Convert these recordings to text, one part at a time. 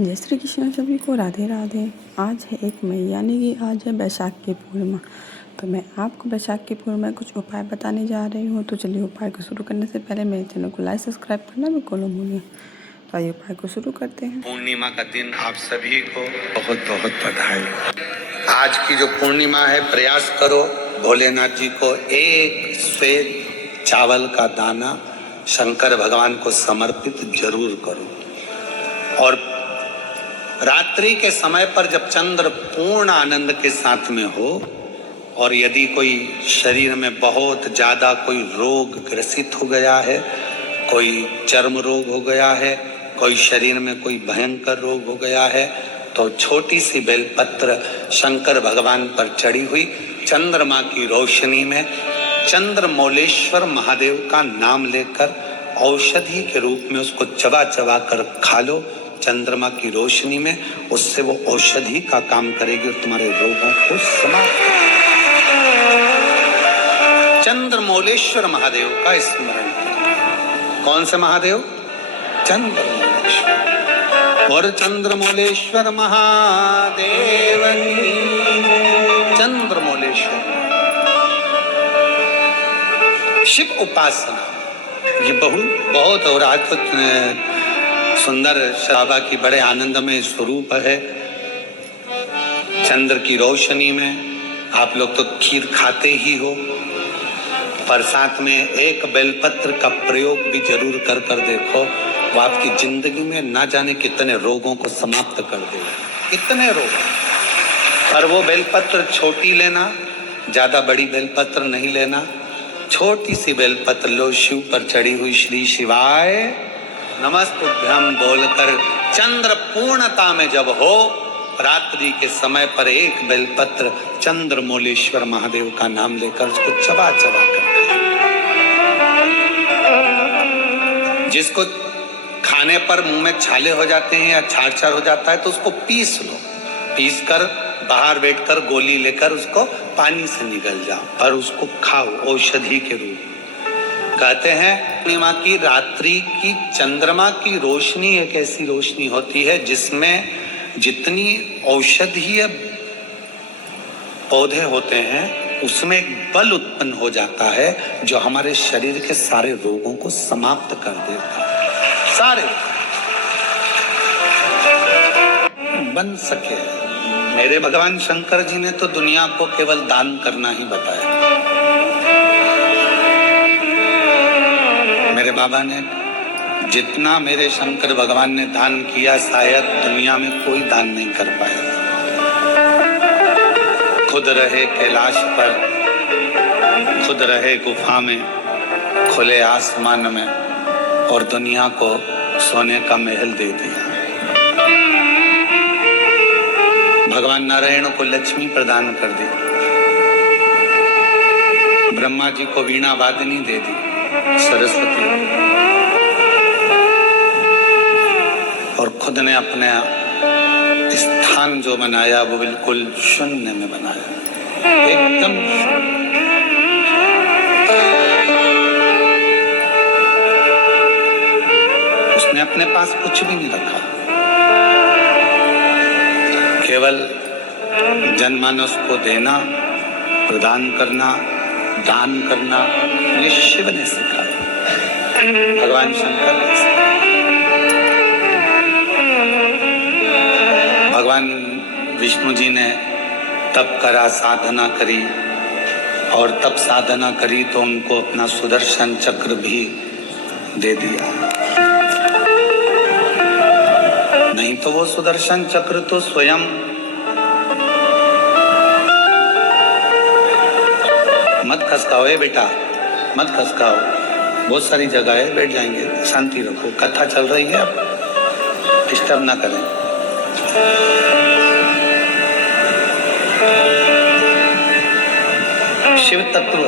जय श्री कृष्ण। सभी को राधे राधे। आज है 1 मई यानी कि आज है बैसाख की पूर्णिमा। तो मैं आपको बैसाख की पूर्णिमा में कुछ उपाय बताने जा रही हूँ। तो चलिए उपाय को शुरू करने से पहले मेरे चैनल को लाइक सब्सक्राइब करना बिल्कुल न भूलिए। तो आइए उपाय को शुरू करते हैं। पूर्णिमा का दिन आप सभी को बहुत बहुत बधाई। आज की जो पूर्णिमा है, प्रयास करो भोलेनाथ जी को एक श्वेत चावल का दाना शंकर भगवान को समर्पित जरूर करो। और रात्रि के समय पर जब चंद्र पूर्ण आनंद के साथ में हो और यदि कोई शरीर में बहुत ज्यादा कोई रोग ग्रसित हो गया है, कोई चर्म रोग हो गया है, कोई शरीर में कोई भयंकर रोग हो गया है, तो छोटी सी बेलपत्र शंकर भगवान पर चढ़ी हुई चंद्रमा की रोशनी में चंद्रमौलेश्वर महादेव का नाम लेकर औषधि के रूप में उसको चबा चबा कर खा लो। चंद्रमा की रोशनी में उससे वो औषधि का काम करेगी और तुम्हारे रोगों को समाप्त। चंद्रमौलेश्वर महादेव का स्मरण करें। कौन से महादेव? चंद्रमौलेश्वर। और चंद्रमौलेश्वर महादेव की। चंद्रमौलेश्वर शिव उपासना ये बहुत और आज तो सुंदर बाबा की बड़े आनंदमय स्वरूप है। चंद्र की रोशनी में आप लोग तो खीर खाते ही हो, पर साथ में एक बेलपत्र का प्रयोग भी जरूर कर कर देखो। वो आपकी जिंदगी में ना जाने कितने रोगों को समाप्त कर देगा, कितने रोग। पर वो बेलपत्र छोटी लेना, ज्यादा बड़ी बेलपत्र नहीं लेना। छोटी सी बेलपत्र लो, शिव पर चढ़ी हुई श्री शिवाय नमस्तुभ्यम बोलकर चंद्र पूर्णता में जब हो, रात्रि के समय पर एक बेलपत्र चंद्रमौलेश्वर महादेव का नाम लेकर उसको चबा चबा कर, जिसको खाने पर मुंह में छाले हो जाते हैं या छाड़ छाड़ हो जाता है तो उसको पीस लो, पीस कर बाहर बैठकर गोली लेकर उसको पानी से निगल जाओ और उसको खाओ औषधि के रूप। कहते हैं पूर्णिमा की रात्रि की चंद्रमा की रोशनी एक ऐसी रोशनी होती है जिसमें जितनी औषधीय पौधे होते हैं उसमें एक बल उत्पन्न हो जाता है जो हमारे शरीर के सारे रोगों को समाप्त कर देता है। सारे बन सके। मेरे भगवान शंकर जी ने तो दुनिया को केवल दान करना ही बताया। मेरे बाबा ने जितना मेरे शंकर भगवान ने दान किया शायद दुनिया में कोई दान नहीं कर पाया। खुद रहे कैलाश पर, खुद रहे गुफा में, खुले आसमान में और दुनिया को सोने का महल दे दिया। भगवान नारायण को लक्ष्मी प्रदान कर दी, ब्रह्मा जी को वीणा वादनी दे दी, सरस्वती, और खुद ने अपने स्थान जो बनाया वो बिल्कुल शून्य में बनाया, एकदम उसने अपने पास कुछ भी नहीं रखा, केवल जनमानस को देना, प्रदान करना, दान करना ये शिव ने सिखाया, भगवान शंकर ने सिखाया। भगवान विष्णु जी ने तप करा, साधना करी, और तब साधना करी तो उनको अपना सुदर्शन चक्र भी दे दिया। नहीं तो वो सुदर्शन चक्र तो स्वयं मत खसकाओ बेटा, मत खसकाओ, बहुत सारी जगह है, बैठ जाएंगे, शांति रखो, कथा चल रही है, अब डिस्टर्ब ना करें। शिव तत्व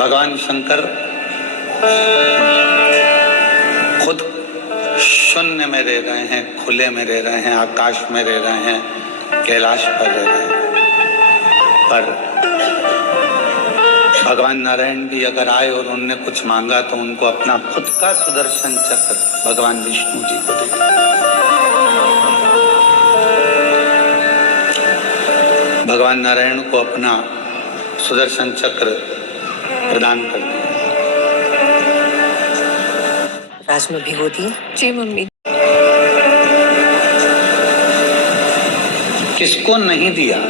भगवान शंकर खुद शून्य में रह रहे हैं, खुले में रह रहे हैं, आकाश में रह रहे हैं, कैलाश पर रह रहे हैं, पर भगवान नारायण भी अगर आए और उनने कुछ मांगा तो उनको अपना खुद का सुदर्शन चक्र भगवान विष्णु जी को दे। भगवान नारायण को अपना सुदर्शन चक्र प्रदान कर दिया। राजमा भिगोती है। जी मम्मी। किसको नहीं दिया?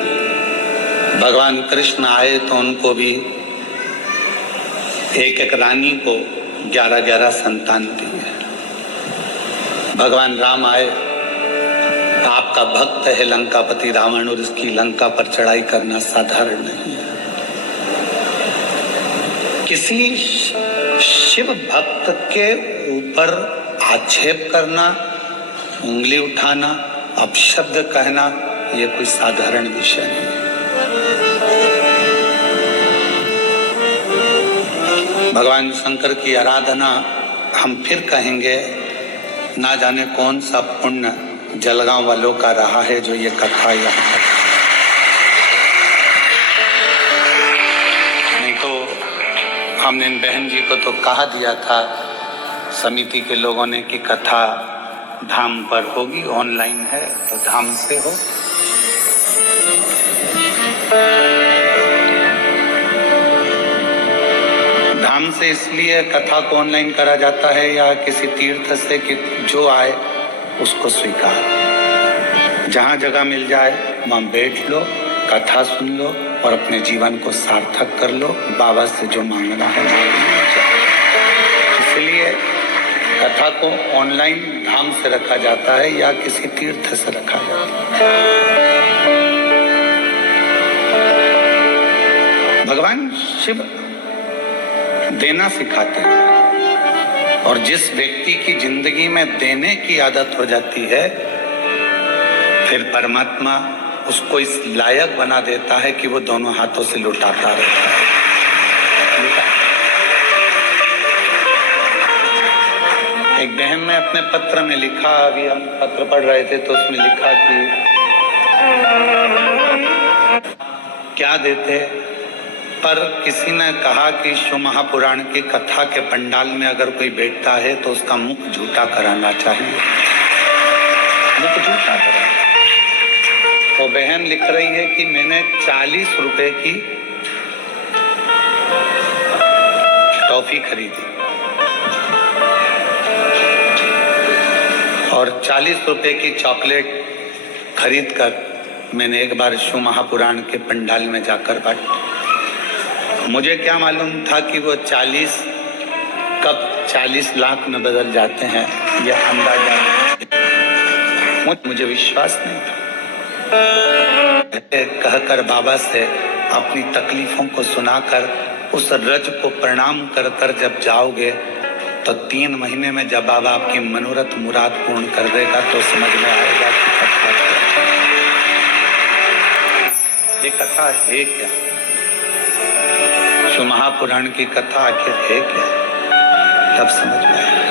भगवान कृष्ण आए तो उनको भी एक एक रानी को 11-11 संतान दिए। भगवान राम आए, आपका भक्त है लंकापति रावण और इसकी लंका पर चढ़ाई करना साधारण नहीं है। किसी शिव भक्त के ऊपर आक्षेप करना, उंगली उठाना, अपशब्द कहना, यह कोई साधारण विषय नहीं है। भगवान शंकर की आराधना हम फिर कहेंगे, ना जाने कौन सा पुण्य जलगांव वालों का रहा है जो ये कथा यहाँ पर। नहीं तो हमने इन बहन जी को तो कहा दिया था समिति के लोगों ने कि कथा धाम पर होगी, ऑनलाइन है तो धाम से हो। धाम से इसलिए कथा को ऑनलाइन करा जाता है या किसी तीर्थ से कि जो आए उसको स्वीकार। जहाँ जगह मिल जाए वहाँ बैठ लो, कथा सुन लो और अपने जीवन को सार्थक कर लो। बाबा से जो मांगना है इसलिए कथा को ऑनलाइन धाम से रखा जाता है या किसी तीर्थ से रखा जाता है। भगवान शिव देना सिखाते हैं और जिस व्यक्ति की जिंदगी में देने की आदत हो जाती है फिर परमात्मा उसको इस लायक बना देता है कि वो दोनों हाथों से लुटाता रहता है। एक बहन ने अपने पत्र में लिखा, अभी हम पत्र पढ़ रहे थे तो उसमें लिखा कि क्या देते, पर किसी ने कहा कि शिव महापुराण की कथा के पंडाल में अगर कोई बैठता है तो उसका मुख झूठा कराना चाहिए। मुख झूठा कराना। तो बहन लिख रही है कि मैंने 40 रुपए की टॉफी खरीदी और 40 रुपए की चॉकलेट खरीद कर मैंने एक बार शिव महापुराण के पंडाल में जाकर बांटी। मुझे क्या मालूम था कि वो 40 कब 40 लाख में बदल जाते हैं, यह अंदाजा मुझे विश्वास नहीं था। कहकर बाबा से अपनी तकलीफों को सुनाकर उस रज को प्रणाम कर कर जब जाओगे तो 3 महीने में जब बाबा आपकी मनोरथ मुराद पूर्ण कर देगा तो समझ में आएगा कि कथा क्या। ये कथा है क्या? शिव महापुराण की कथा आखिर है क्या? तब समझ में आएगा।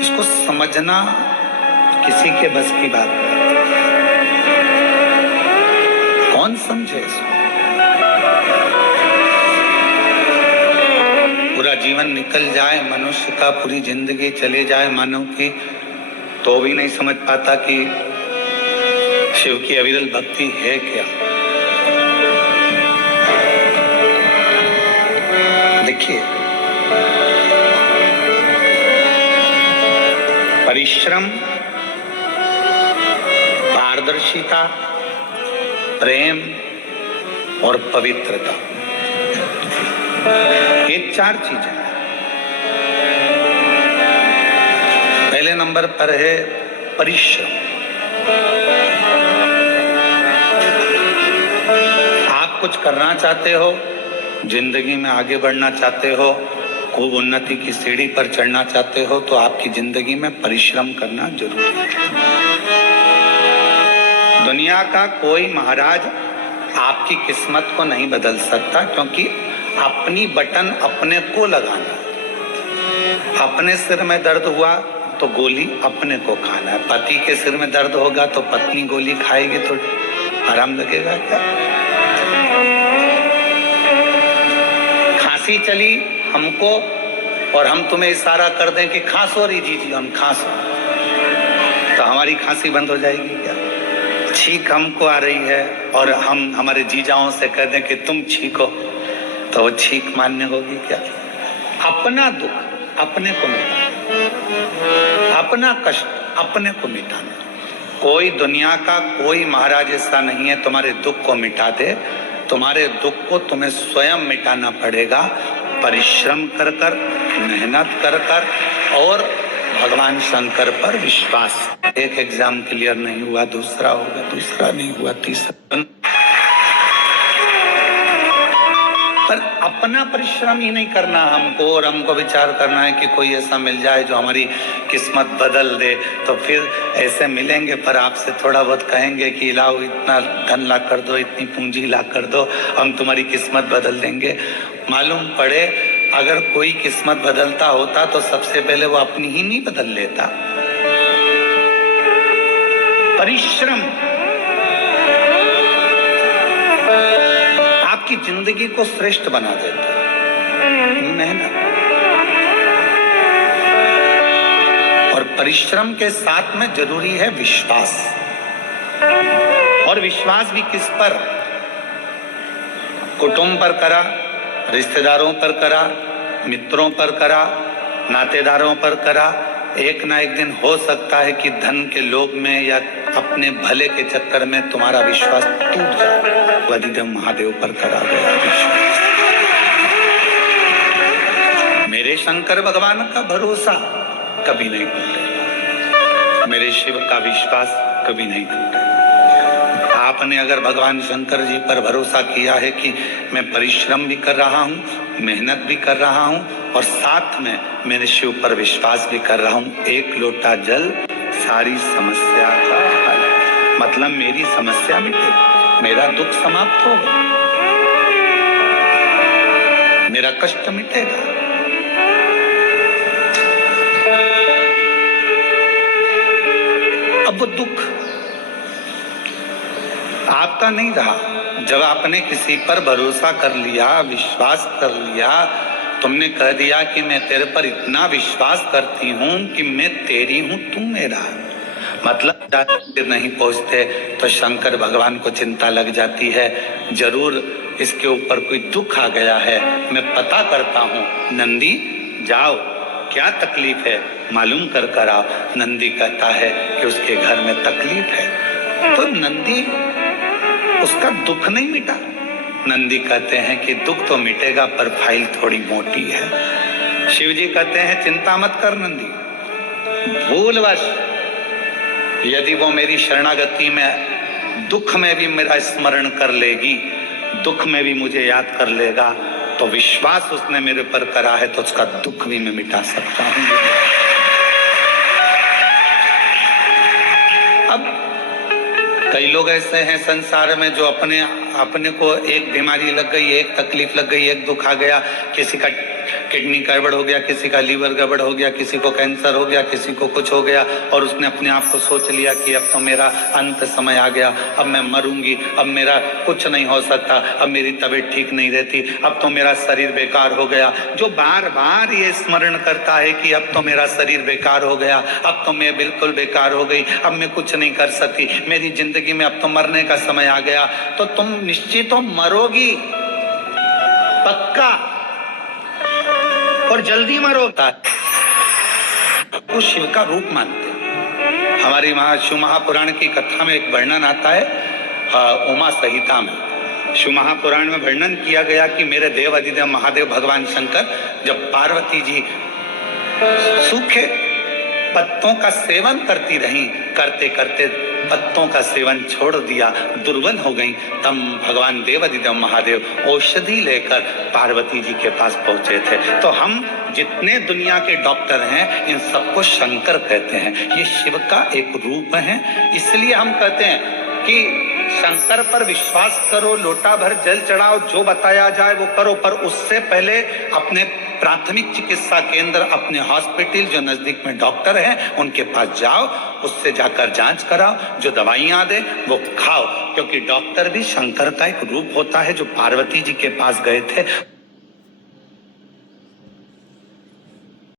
इसको समझना किसी के बस की बात नहीं। कौन समझे इसको? पूरा जीवन निकल जाए मनुष्य का, पूरी जिंदगी चले जाए मानव की, तो भी नहीं समझ पाता कि शिव की अविरल भक्ति है क्या। देखिए, परिश्रम, पारदर्शिता, प्रेम और पवित्रता, ये 4 चीजें। पहले नंबर पर है परिश्रम। आप कुछ करना चाहते हो, जिंदगी में आगे बढ़ना चाहते हो, खूब उन्नति की सीढ़ी पर चढ़ना चाहते हो तो आपकी जिंदगी में परिश्रम करना जरूरी है। दुनिया का कोई महाराज आपकी किस्मत को नहीं बदल सकता, क्योंकि अपनी बटन अपने को लगाना। अपने सिर में दर्द हुआ तो गोली अपने को खाना है। पति के सिर में दर्द होगा तो पत्नी गोली खाएगी तो आराम लगेगा क्या? खांसी चली हमको और हम तुम्हें इशारा कर दें कि खांसो री जी हम खांसो, तो हमारी खांसी बंद हो जाएगी क्या? छींक हमको आ रही है और हम हमारे जीजाओं से कह दें कि तुम छींको, तो वो छींक मान्य होगी क्या? अपना दुख अपने को मिटाना, अपना कष्ट अपने को मिटाना। कोई दुनिया का कोई महाराज ऐसा नहीं है तुम्हारे दुख को मिटा दे। तुम्हारे दुख को तुम्हें स्वयं मिटाना पड़ेगा, परिश्रम कर कर, मेहनत कर कर और भगवान शंकर पर विश्वास। एक एग्जाम क्लियर नहीं हुआ, दूसरा होगा, दूसरा नहीं हुआ, तीसरा। पर अपना परिश्रम ही नहीं करना हमको, और हमको विचार करना है कि कोई ऐसा मिल जाए जो हमारी किस्मत बदल दे, तो फिर ऐसे मिलेंगे पर आपसे थोड़ा बहुत कहेंगे कि लाओ इतना धन ला कर दो, इतनी पूंजी ला कर दो, हम तुम्हारी किस्मत बदल देंगे। मालूम पड़े अगर कोई किस्मत बदलता होता तो सबसे पहले वो अपनी ही नहीं बदल लेता। परिश्रम आपकी जिंदगी को श्रेष्ठ बना देता है, मेहनत। और परिश्रम के साथ में जरूरी है विश्वास, और विश्वास भी किस पर? कुटुंब पर करा, रिश्तेदारों पर करा, मित्रों पर करा, नातेदारों पर करा। एक ना एक दिन हो सकता है कि धन के लोभ में या अपने भले के चक्कर में तुम्हारा विश्वास टूट जाए। वधिदेव महादेव पर करा गया विश्वास। मेरे शंकर भगवान का भरोसा कभी नहीं टूटेगा, मेरे शिव का विश्वास कभी नहीं टूटेगा। आपने अगर भगवान शंकर जी पर भरोसा किया है कि मैं परिश्रम भी कर रहा हूँ, मेहनत भी कर रहा हूँ और साथ में मेरे शिव पर विश्वास भी कर रहा हूँ, एक लोटा जल सारी समस्या का हल। मतलब मेरी समस्या मिटेगी, मेरा दुख समाप्त होगा, मेरा कष्ट मिटेगा। अब वो दुख आपका नहीं रहा। जब आपने किसी पर भरोसा कर लिया, विश्वास कर लिया, तुमने कह दिया कि मैं तेरे पर इतना विश्वास करती हूँ कि मैं तेरी हूँ, तू मेरा। मतलब नहीं पहुँचते तो शंकर भगवान को चिंता लग जाती है, जरूर इसके ऊपर कोई दुख आ गया है, मैं पता करता हूँ। नंदी जाओ, क्या तकलीफ है मालूम कर कर आओ। नंदी कहता है कि उसके घर में तकलीफ है, तो नंदी उसका दुख नहीं मिटा। नंदी कहते हैं कि दुख तो मिटेगा पर फाइल थोड़ी मोटी है। शिव जी कहते हैं चिंता मत कर नंदी, भूलवश यदि वो मेरी शरणागति में दुख में भी मेरा स्मरण कर लेगी, दुख में भी मुझे याद कर लेगा, तो विश्वास उसने मेरे पर करा है तो उसका दुख भी मैं मिटा सकता हूँ। अब कई लोग ऐसे हैं संसार में जो अपने को एक बीमारी लग गई, एक तकलीफ लग गई, एक दुख आ गया, किसी का किडनी गड़बड़ हो गया, किसी का लीवर गड़बड़ हो गया, किसी को कैंसर हो गया, किसी को कुछ हो गया, और उसने अपने आप को सोच लिया कि अब तो मेरा अंत समय आ गया, अब मैं मरूंगी, अब मेरा कुछ नहीं हो सकता, अब मेरी तबीयत ठीक नहीं रहती, अब तो मेरा शरीर बेकार हो गया। जो बार बार ये स्मरण करता है कि अब तो मेरा शरीर बेकार हो गया, अब तो मैं बिल्कुल बेकार हो गई, अब मैं कुछ नहीं कर सकती, मेरी जिंदगी में अब तो मरने का समय आ गया, तो तुम निश्चित हो मरोगी, पक्का, और जल्दी मरोगा। वो शिव का रूप मानते हैं। हमारी शिव महापुराण की कथा में एक वर्णन आता है, उमा संहिता में। शिव महापुराण में वर्णन किया गया कि मेरे देव अधिदेव महादेव भगवान शंकर जब पार्वती जी सूखे पत्तों का सेवन करती रहीं, करते करते पत्तों का सेवन छोड़ दिया, दुर्बल हो गई, तब भगवान देवाधिदेव महादेव औषधि लेकर पार्वती जी के पास पहुंचे थे। तो हम जितने दुनिया के डॉक्टर हैं इन सबको शंकर कहते हैं, ये शिव का एक रूप है। इसलिए हम कहते हैं कि शंकर पर विश्वास करो, लोटा भर जल चढ़ाओ, जो बताया जाए वो करो, पर उससे पहले अपने प्राथमिक चिकित्सा केंद्र, अपने हॉस्पिटल जो नजदीक में डॉक्टर हैं उनके पास जाओ, उससे जाकर जांच कराओ, जो दवाइयां दे वो खाओ, क्योंकि डॉक्टर भी शंकर का एक रूप होता है। जो पार्वती जी के पास गए थे